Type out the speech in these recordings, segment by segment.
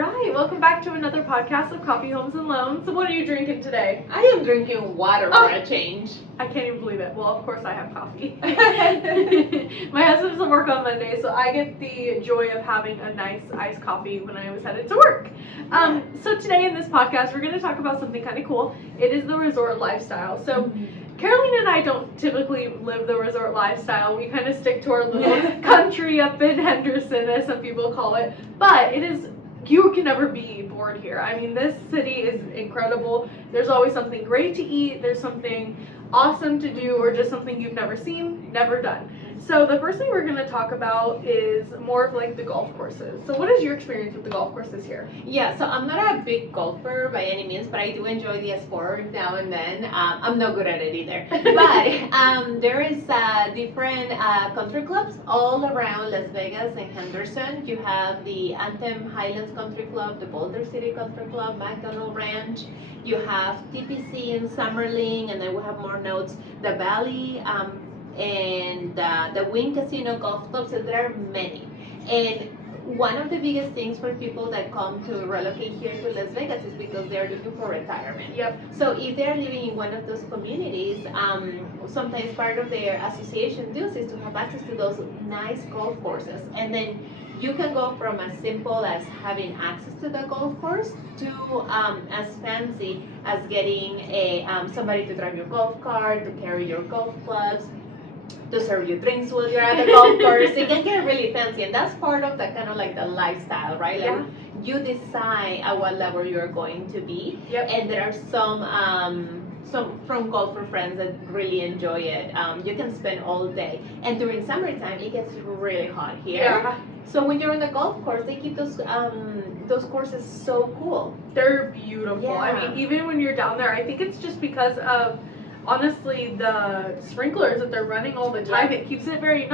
right, welcome back to another podcast of Coffee, Homes, and Loans. So what are you drinking today? I am drinking water for a change. I can't even believe it. Well, of course I have coffee. My husband doesn't work on Monday, so I get the joy of having a nice iced coffee when I was headed to work. So today in this podcast, we're going to talk about something kind of cool. It is the resort lifestyle. So Caroline and I don't typically live the resort lifestyle. We kind of stick to our little country up in Henderson, as some people call it. But it is, you can never be bored here. I mean, this city is incredible. There's always something great to eat. There's something awesome to do, or just something you've never seen, never done. So the first thing we're going to talk about is more of like the golf courses. So what is your experience with the golf courses here? Yeah, so I'm not a big golfer by any means, but I do enjoy the sport now and then. I'm not good at it either. But there is different country clubs all around Las Vegas and Henderson. You have the Anthem Highlands Country Club, the Boulder City Country Club, McDonald Ranch. You have TPC in Summerlin, and then we have more notes, the Valley, and the Wynn Casino Golf Club. So there are many. And one of the biggest things for people that come to relocate here to Las Vegas is because they're looking for retirement. Yep. So if they're living in one of those communities, sometimes part of their association dues is to have access to those nice golf courses. And then you can go from as simple as having access to the golf course to as fancy as getting a somebody to drive your golf cart, to carry your golf clubs, to serve you drinks while you're at the golf course. It can get really fancy, and that's part of the kind of like the lifestyle, right? Like you decide at what level you're going to be. Yep. And there are some from golfer friends that really enjoy it. You can spend all day, and during summertime it gets really hot here. Yeah. So when you're on the golf course, they keep those courses so cool. They're beautiful. Yeah. I mean, even when you're down there, I think it's just because of, honestly, the sprinklers that they're running all the time. It keeps it it's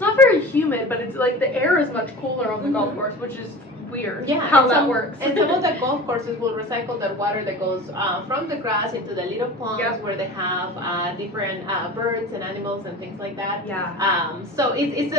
not very humid, but it's like the air is much cooler on the golf course, which is weird. Yeah, how that works. And some of the golf courses will recycle that water that goes from the grass into the little ponds where they have different birds and animals and things like that. Yeah. So it's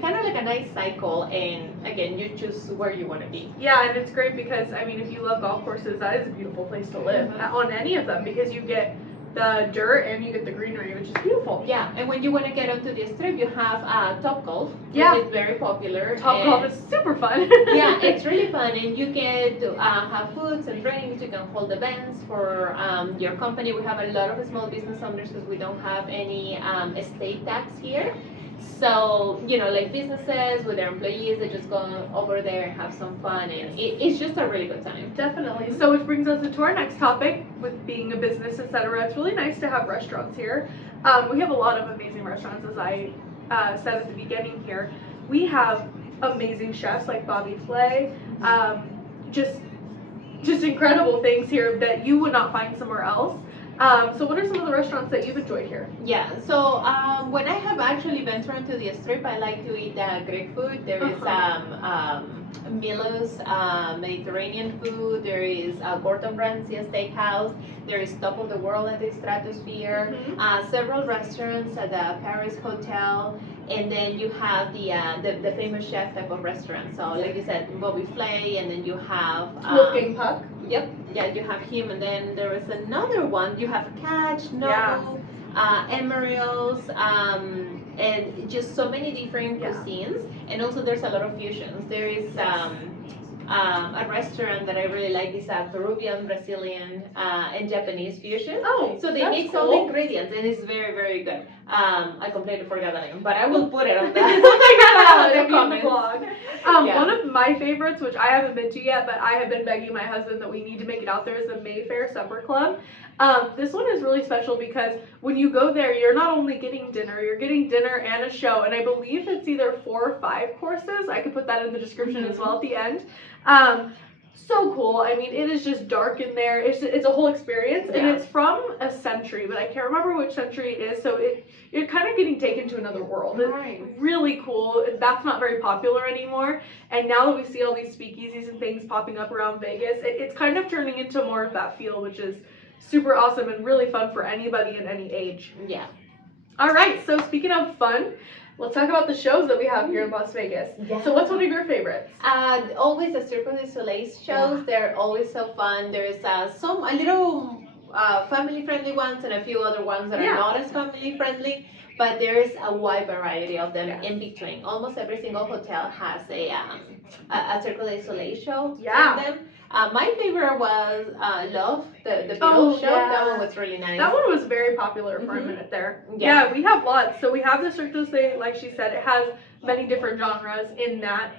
kind of like a nice cycle, and again, you choose where you want to be. Yeah, and it's great because, I mean, if you love golf courses, that is a beautiful place to live on any of them, because you get the dirt and you get the greenery, which is beautiful. Yeah, and when you want to get onto the strip, you have Top Golf, which is very popular. Top Golf is super fun. Yeah, it's really fun, and you get to have foods and drinks. You can hold events for your company. We have a lot of small business owners because we don't have any estate tax here. So, like businesses with their employees, they just go over there and have some fun, and it's just a really good time. Definitely. So which brings us into our next topic, with being a business, etc. It's really nice to have restaurants here. We have a lot of amazing restaurants, as I said at the beginning here. We have amazing chefs like Bobby Flay, just incredible things here that you would not find somewhere else. So what are some of the restaurants that you've enjoyed here? Yeah, so when I have actually ventured into the strip, I like to eat Greek food. There is Milos Mediterranean food. There is Gordon Ramsay Steakhouse. There is Top of the World at the Stratosphere. Several restaurants at the Paris Hotel. And then you have the famous chef type of restaurant. So like you said, Bobby Flay, and then you have Wolfgang Puck. Yep, yeah, you have him, and then there is another one. You have Catch, No, Emerald's, and just so many different cuisines. And also there's a lot of fusions. There is a restaurant that I really like is a Peruvian, Brazilian, and Japanese fusion. Oh, so they mix all the ingredients, and it's very, very good. I completely forgot the name, but I will put it on the comments. One of my favorites, which I haven't been to yet, but I have been begging my husband that we need to make it out there, is the Mayfair Supper Club. This one is really special because when you go there, you're not only getting dinner, you're getting dinner and a show, and I believe it's either 4 or 5 courses. I could put that in the description as well at the end. So cool. I mean, it is just dark in there. It's a whole experience, and it's from a century, but I can't remember which century it is, so you're kind of getting taken to another world. Right. It's really cool. That's not very popular anymore, and now that we see all these speakeasies and things popping up around Vegas, it's kind of turning into more of that feel, which is super awesome and really fun for anybody at any age. Yeah. All right, so speaking of fun, Let's talk about the shows that we have here in Las Vegas. Yeah. So what's one of your favorites? Always the Cirque du Soleil shows. They're always so fun. There's some a little family friendly ones and a few other ones that are not as family friendly. But there's a wide variety of them in between. Almost every single hotel has a Cirque du Soleil show in them. My favorite was Love, the Beatles show. That one was really nice. That one was very popular for a minute there. Yeah, we have lots. So we have the Cirque du Soleil, like she said, it has many different genres in that.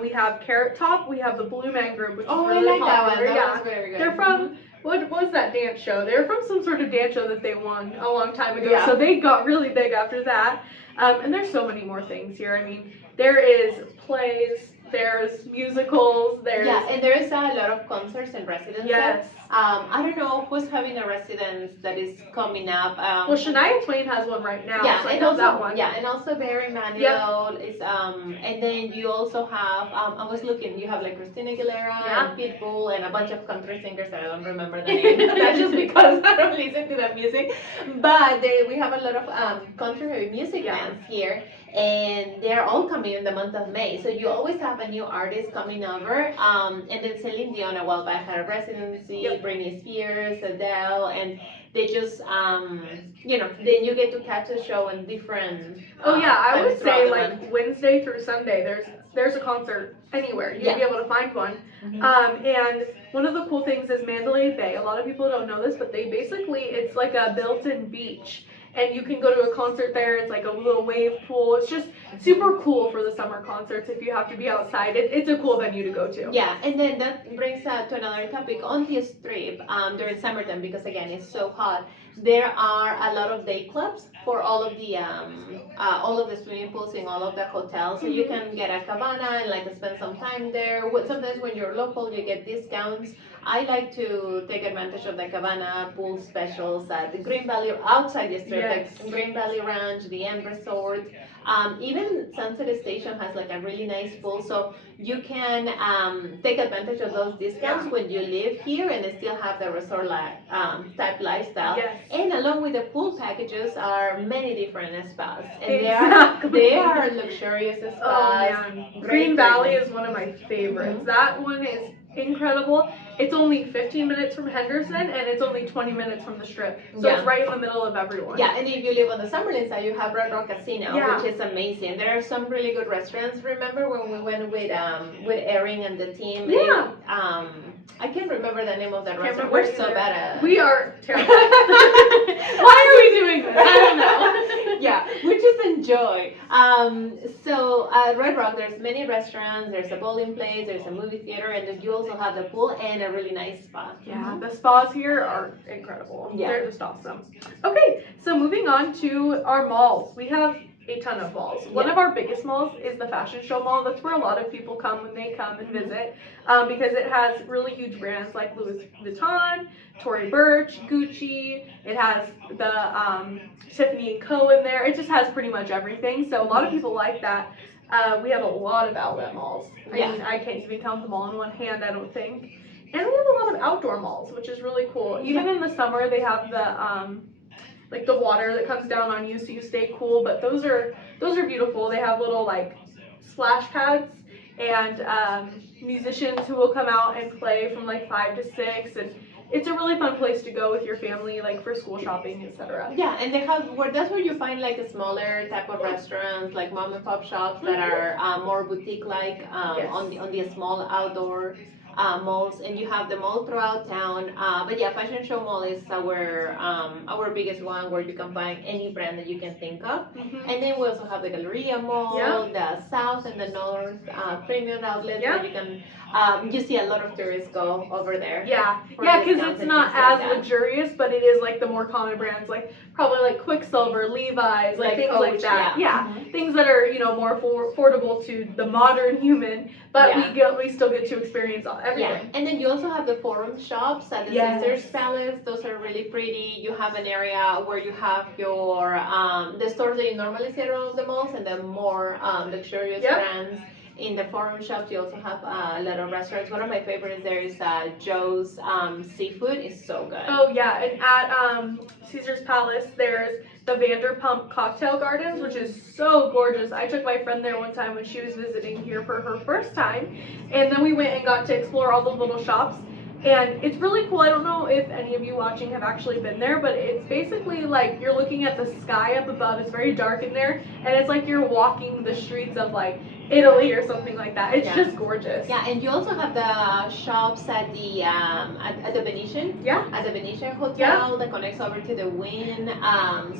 We have Carrot Top, we have the Blue Man Group, which is really popular. That one. That was very good. They're from, what was that dance show? They were from some sort of dance show that they won a long time ago. So they got really big after that. And there's so many more things here. I mean, there is plays, there's musicals, there's... Yeah, and there's a lot of concerts and residences. Yes. I don't know who's having a residence that is coming up. Well, Shania Twain has one right now, yeah, so I know that one. Yeah, and also Barry Manilow is, and then you also have, I was looking, you have like Christina Aguilera and Pitbull and a bunch of country singers that I don't remember the name. That's just because I don't listen to that music. But we have a lot of country music bands here. And they're all coming in the month of May. So you always have a new artist coming over. And then Celine Dion a while back had a residency, Britney Spears, Adele, and they just, you know, then you get to catch a show in different. I would say like Wednesday through Sunday, there's a concert anywhere. You'll be able to find one. And one of the cool things is Mandalay Bay. A lot of people don't know this, but it's like a built-in beach. And you can go to a concert there. It's like a little wave pool. It's just super cool for the summer concerts if you have to be outside. It's a cool venue to go to. Yeah, and then that brings to another topic. On the Strip, during summertime, because again, it's so hot, there are a lot of day clubs for all of the swimming pools in all of the hotels. So you can get a cabana and like spend some time there. Sometimes when you're local, you get discounts. I like to take advantage of the cabana pool specials at the Green Valley, outside the Strip, like Green Valley Ranch, the End Resort. Even Sunset Station has like a really nice pool, so you can take advantage of those discounts when you live here and still have the resort type lifestyle. And along with the pool packages are many different spas, and they are luxurious spas. Oh man, Green Valley is one of my favorites. That one is incredible. It's only 15 minutes from Henderson and it's only 20 minutes from the Strip. So it's right in the middle of everyone. Yeah, and if you live on the Summerlin side, you have Red Rock Casino, which is amazing. There are some really good restaurants. Remember when we went with Erin and the team? Yeah. I can't remember the name of that restaurant. We're so bad at it. We are terrible. Why are we doing this? I don't know. Yeah, we just enjoy. So at Red Rock, there's many restaurants. There's a bowling place. There's a movie theater, and then you also have the pool and a really nice spa. Yeah, the spas here are incredible. Yeah. They're just awesome. Okay, so moving on to our malls. We have a ton of malls. One of our biggest malls is the Fashion Show Mall. That's where a lot of people come when they come and visit because it has really huge brands like Louis Vuitton, Tory Burch, Gucci. It has the Tiffany & Co. in there. It just has pretty much everything. So a lot of people like that. We have a lot of outlet malls. I mean, I can't even count them all in one hand, I don't think. And we have a lot of outdoor malls, which is really cool. Even in the summer, they have the like the water that comes down on you so you stay cool, but those are beautiful. They have little like splash pads and musicians who will come out and play from like 5 to 6, and it's a really fun place to go with your family, like for school shopping, etc. Yeah, and they have that's where you find like a smaller type of restaurants, like mom and pop shops that are more boutique like on the small outdoor malls, and you have them all throughout town. But yeah, Fashion Show Mall is our biggest one, where you can find any brand that you can think of. And then we also have the Galleria Mall, the South and the North premium outlets where you can you see a lot of tourists go over there. Yeah, because it's not as luxurious, but it is like the more common brands, like probably like Quicksilver, Levi's, like things Coach, like that. Yeah, things that are more affordable to the modern human, but we still get to experience everything. Yeah, and then you also have the Forum shops at the Caesars Palace. Those are really pretty. You have an area where you have your the stores that you normally see around the malls, and the more luxurious brands. In the forum shops, you also have a lot of restaurants. One of my favorites there is Joe's Seafood. It's so good. Oh yeah, and at Caesar's Palace, there's the Vanderpump Cocktail Gardens, which is so gorgeous. I took my friend there one time when she was visiting here for her first time, and then we went and got to explore all the little shops. And it's really cool. I don't know if any of you watching have actually been there, but it's basically like you're looking at the sky up above. It's very dark in there, and it's like you're walking the streets of like Italy or something like that. It's just gorgeous. Yeah, and you also have the shops at the at the Venetian. Yeah. At the Venetian Hotel that connects over to the Wynn.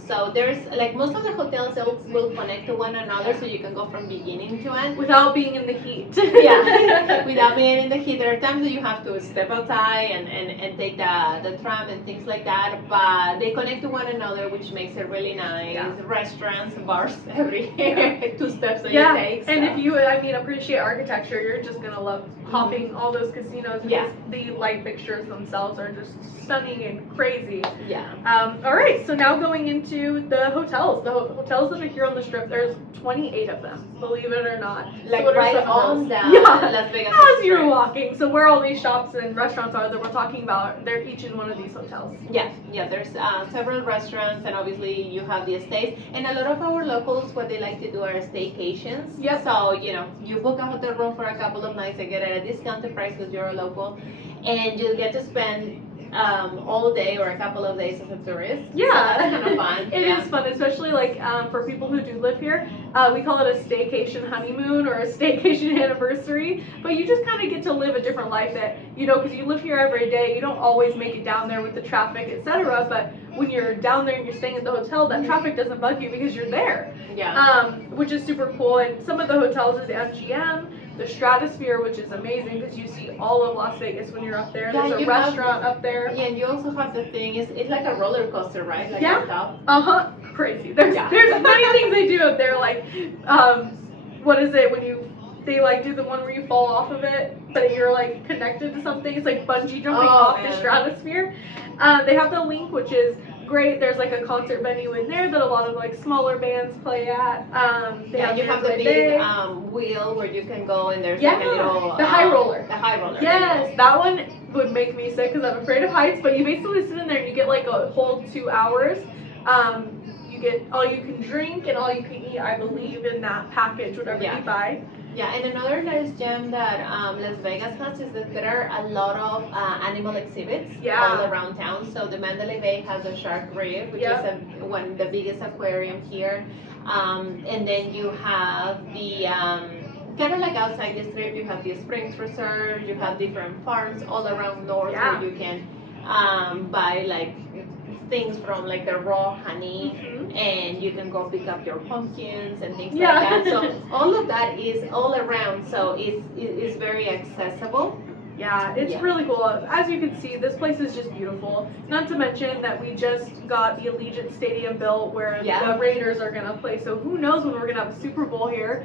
So there's like most of the hotels will connect to one another, so you can go from beginning to end Without being in the heat. yeah, without being in the heat. There are times that you have to step outside and take the tram and things like that, but they connect to one another, which makes it really nice. Yeah. Restaurants, bars everywhere, 2 steps that Yeah, you take. So. and if you, appreciate architecture, you're just gonna love hopping all those casinos because Yeah. the light fixtures themselves are just stunning and crazy. Yeah. All right, so now going into the hotels. The hotels that are here on the Strip, there's 28 of them, believe it or not. Like So what are right some of on those? the Yeah. Las Vegas As you're Strip. walking, so where all these shops and restaurants are that we're talking about, they're each in one of these hotels. Yeah, there's several restaurants, and obviously you have the estates. And a lot of our locals, what they like to do are staycations. Yep. So, you book a hotel room for a couple of nights and get it at a discounted price because you're a local, and you get to spend all day or a couple of days as a tourist. Yeah, So that's kind of fun. It is fun, especially like for people who do live here. We call it a staycation honeymoon or a staycation anniversary. But you just kind of get to live a different life that because you live here every day. You don't always make it down there with the traffic, etc. But when you're down there and you're staying at the hotel, that traffic doesn't bug you because you're there. Yeah. Which is super cool. And some of the hotels is MGM. The Stratosphere, which is amazing because you see all of Las Vegas when you're up there. Yeah, There's a you have- restaurant up there. Yeah, and you also have the thing, it's like a roller coaster, right? Like Yeah. on top. Crazy. There's Yeah. there's many things they do up there. Like, what is it when they like do the one where you fall off of it, but you're like connected to something? It's like bungee jumping off the man. Stratosphere. They have the Link, which is great. There's like a concert venue in there that a lot of like smaller bands play at. They Yeah, you have the Mandalay big Bay. wheel where you can go and there's Yeah, like a little the high roller. The high roller. Yes, that one would make me sick because I'm afraid of heights. But you basically sit in there and you get like a whole 2 hours. You get all you can drink and all you can eat, I believe, in that package, whatever Yeah. you buy. Yeah, and another nice gem that Las Vegas has is that there are a lot of animal exhibits Yeah. all around town. So the Mandalay Bay has a shark reef, which Yep. is the biggest aquarium here. And then you have the kind of like outside the strip, you have the Springs Reserve, you have different farms all around north Yeah. where you can buy like things from like the raw honey. Mhm. And you can go pick up your pumpkins and things Yeah. like that. So all of that is all around. So it's very accessible. Yeah, it's Yeah. really cool. As you can see, this place is just beautiful. Not to mention that we just got the Allegiant Stadium built where Yeah. the Raiders are going to play. So who knows when we're going to have a Super Bowl here.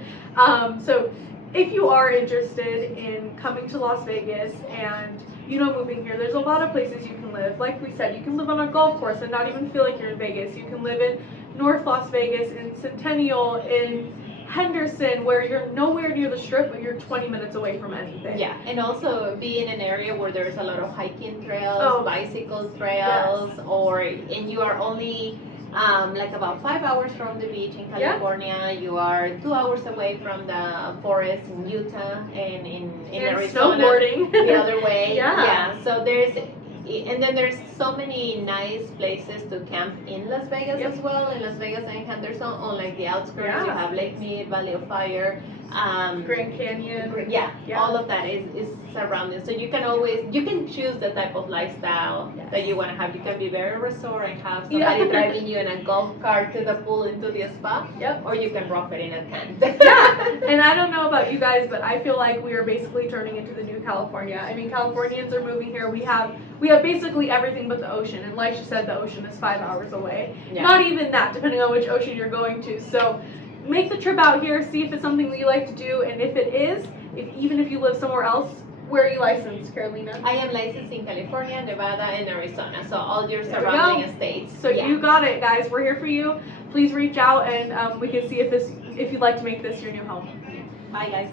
So if you are interested in coming to Las Vegas and moving here, there's a lot of places you can live. Like we said, you can live on a golf course and not even feel like you're in Vegas. You can live in North Las Vegas, in Centennial, in Henderson, where you're nowhere near the Strip, but you're 20 minutes away from anything. Yeah, and also be in an area where there's a lot of hiking trails, Oh. bicycle trails, and you are only like about 5 hours from the beach in Yeah. California. You are 2 hours away from the forest in Utah and in And Arizona. snowboarding. The other way. Yeah. So and then there's so many nice places to camp in Las Vegas Yep. as well. In Las Vegas and Henderson, on like the outskirts, Yeah. you have Lake Mead, Valley of Fire. Grand Canyon. Yeah, Yeah. all of that is surrounded. So you can choose the type of lifestyle Yes. that you want to have. You can be very resort and have somebody Yeah. driving you in a golf cart to the pool into the spa, Yep. or you can rough it in a tent. Yeah, and I don't know about you guys, but I feel like we are basically turning into the new California. I mean, Californians are moving here. We have basically everything but the ocean, and like she said, the ocean is 5 hours away. Yeah. Not even that, depending on which ocean you're going to. So make the trip out here, see if it's something that you like to do, and if it is, even if you live somewhere else, where are you licensed, Carolina? I am licensed in California, Nevada, and Arizona, so all your There we surrounding go. states. So Yeah. you got it, guys. We're here for you. Please reach out, and we can see if you'd like to make this your new home. Bye, guys.